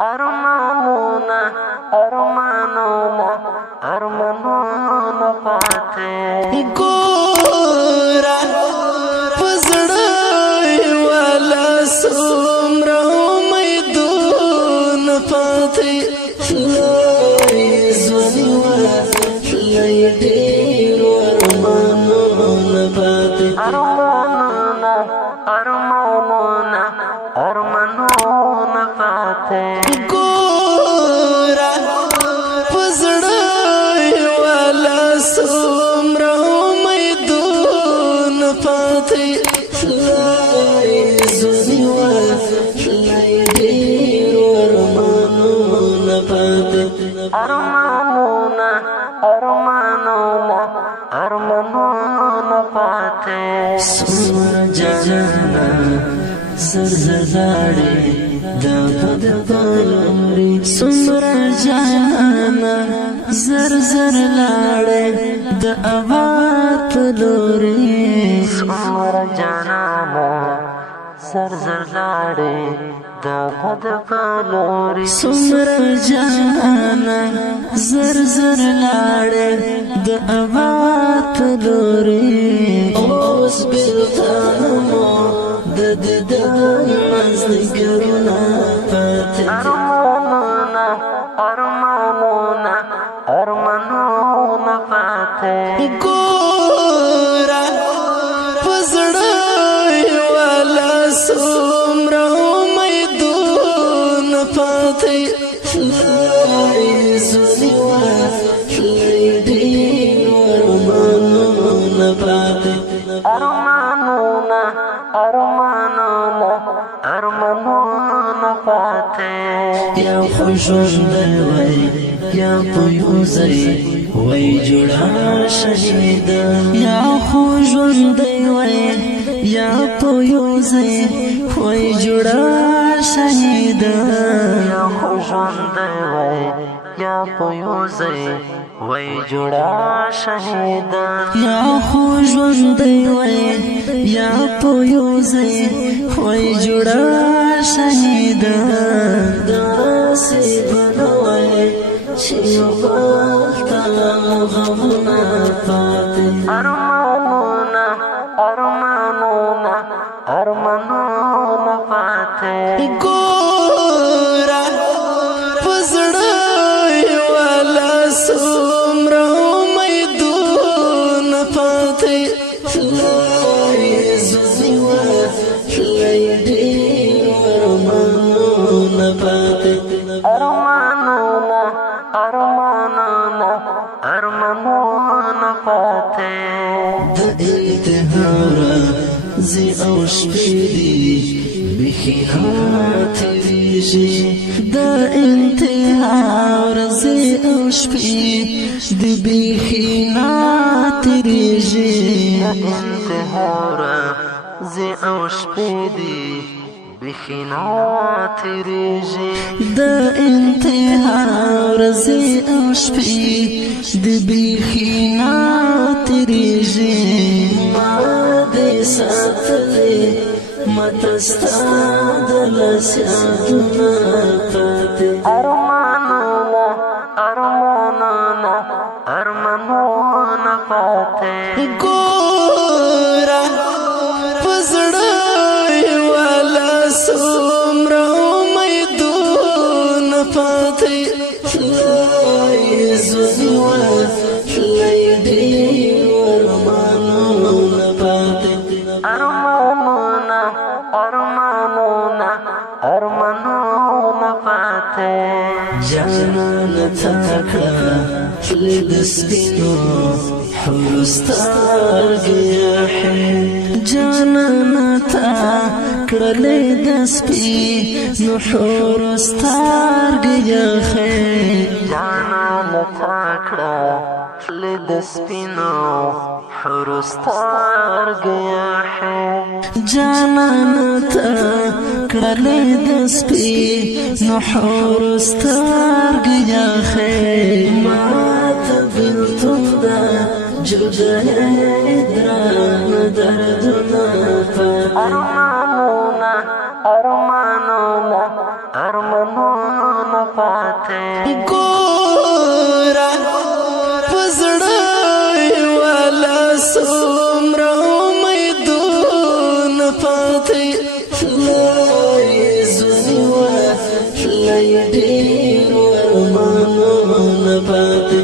ارمانونا ارمانونا ارمانونا پاته ګورا پزړای والا سومره امیدونه پاته لای زونی لای ډېر ارمانونه پاته ارمانونا ارمانونا ارمانونا پاته ګورا پزړای والا سومره امیدونه پاته لای زونی لای ډېر ارمانونه پاته ارمانونا ارمانونا ارمانونا پاته سمر جانا سرزداړي د بد پالوري سمر جانا زر لاړې د آباد لوري سمر جانانا زر لاړې د بد پالوري سمر جانا زر لاړې د آباد لوري اوس بلتانو د ددان مزدګرونه پاتې ارمانونا ارمانونا ارمانونا پاته ګورا پزړای والا سومره امیدونه پاته لای زونی لای ډېر ارمانونه پاته ارمانونا ارمانونا ارمانونا پاته یا خوشوند وای یا پویوزای وای جوړا شهید یا خوشوند وای یا پویوزای وای جوړا شهید یا خوشوند وای یا پویوزای وای جوړا شهید یا خوشوند وای یا پویوزای وای جوړا شهید داسې بنوي چې وخت غمونه پاتې ارمانونا ارمانونا ارمانونا پاته ګورا پزړای والا سومره امیدونه پاته لای زونی لای ډېر ارمانونه پاته ارمانونا ارمانونا ارمانونا پاته د انتهار زی او شپېدي بخي هاتریږي د انتهار زی او شپېدي بخي ناتریږي انتهار زی او شپېدي بخینا تیریږي د انتهار زی او شپېدي بخي ناتریږي ما دې ساتلې متستا د لاسیادونه پاتې ارمانونا ارمانونا ارمانونا پاته ګورا پزړای والا سومره امیدونه پاتې لای زونی لای ډېر ارمانونه پاتې ارمانونا ارمانونا ارمانونا پاته جانان تاکړه لید سپینو حرستارګه جانان تاکړه لید سپینو حرستارګه جانان تاکړه لید سپینو حرستارګه جانان تاکړه لید سپینو حرستارګه ما ته بلتون دا جدای دران دردونه ارمانونا ارمانونا ارمانونا پاتې ګورا پزړای والا سومره امیدونه پاتې لای زونیوا لای ډېر ارمانونه پاتې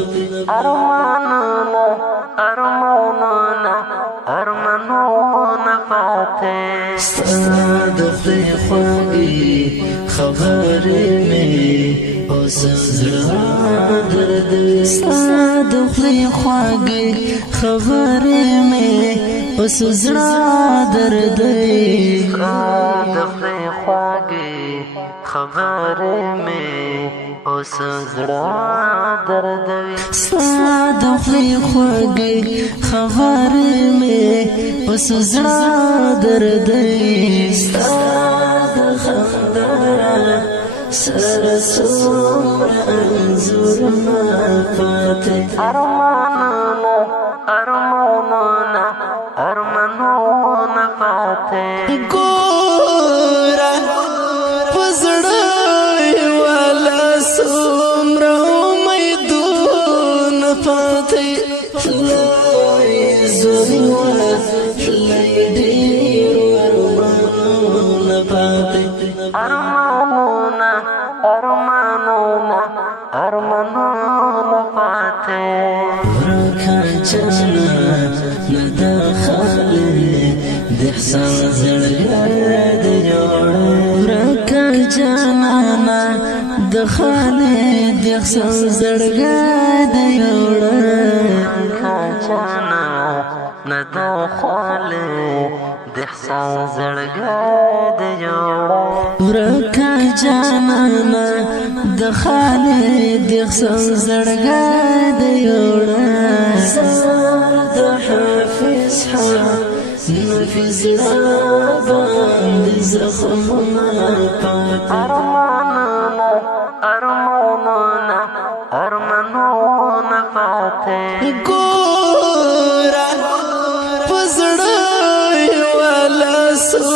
ارمانونه ارمانونه ارمانونه پاتې ستا د خدای خواږه خبرې مې اوس زړه دردوي ستا د خدای خواږه خبرې مې اوس زړه دردوي د خدای خواږه خبرې مې اوس زړه دردوي ستا د خدای خواږه خبرې مې اوس زړه دردوي ستا د خندا سره څومره انځورونه پاتې ارمانونه ارمانونه ارمانونه پاتې ګوره پزړای والا څومره امیدونه پاتې لای زونیوا لای ډېر ارمانونه پاتې ارمانونه ارمانونه ارمانونه پاتې ورکه جانا نه د خاله د احسان زړګی د جوړه ورکه جانا د خاله د احسان زړګی د جوړه جانا نه د خاله د احسان زړګی د جوړه ورکه جانا د خاله د احسان زړګی د جوړه زار د حافظ نفس باندې زخمونه پاتې ارمانونه ارمانونه ارمانونه پاتې ګوره پزړای والا سو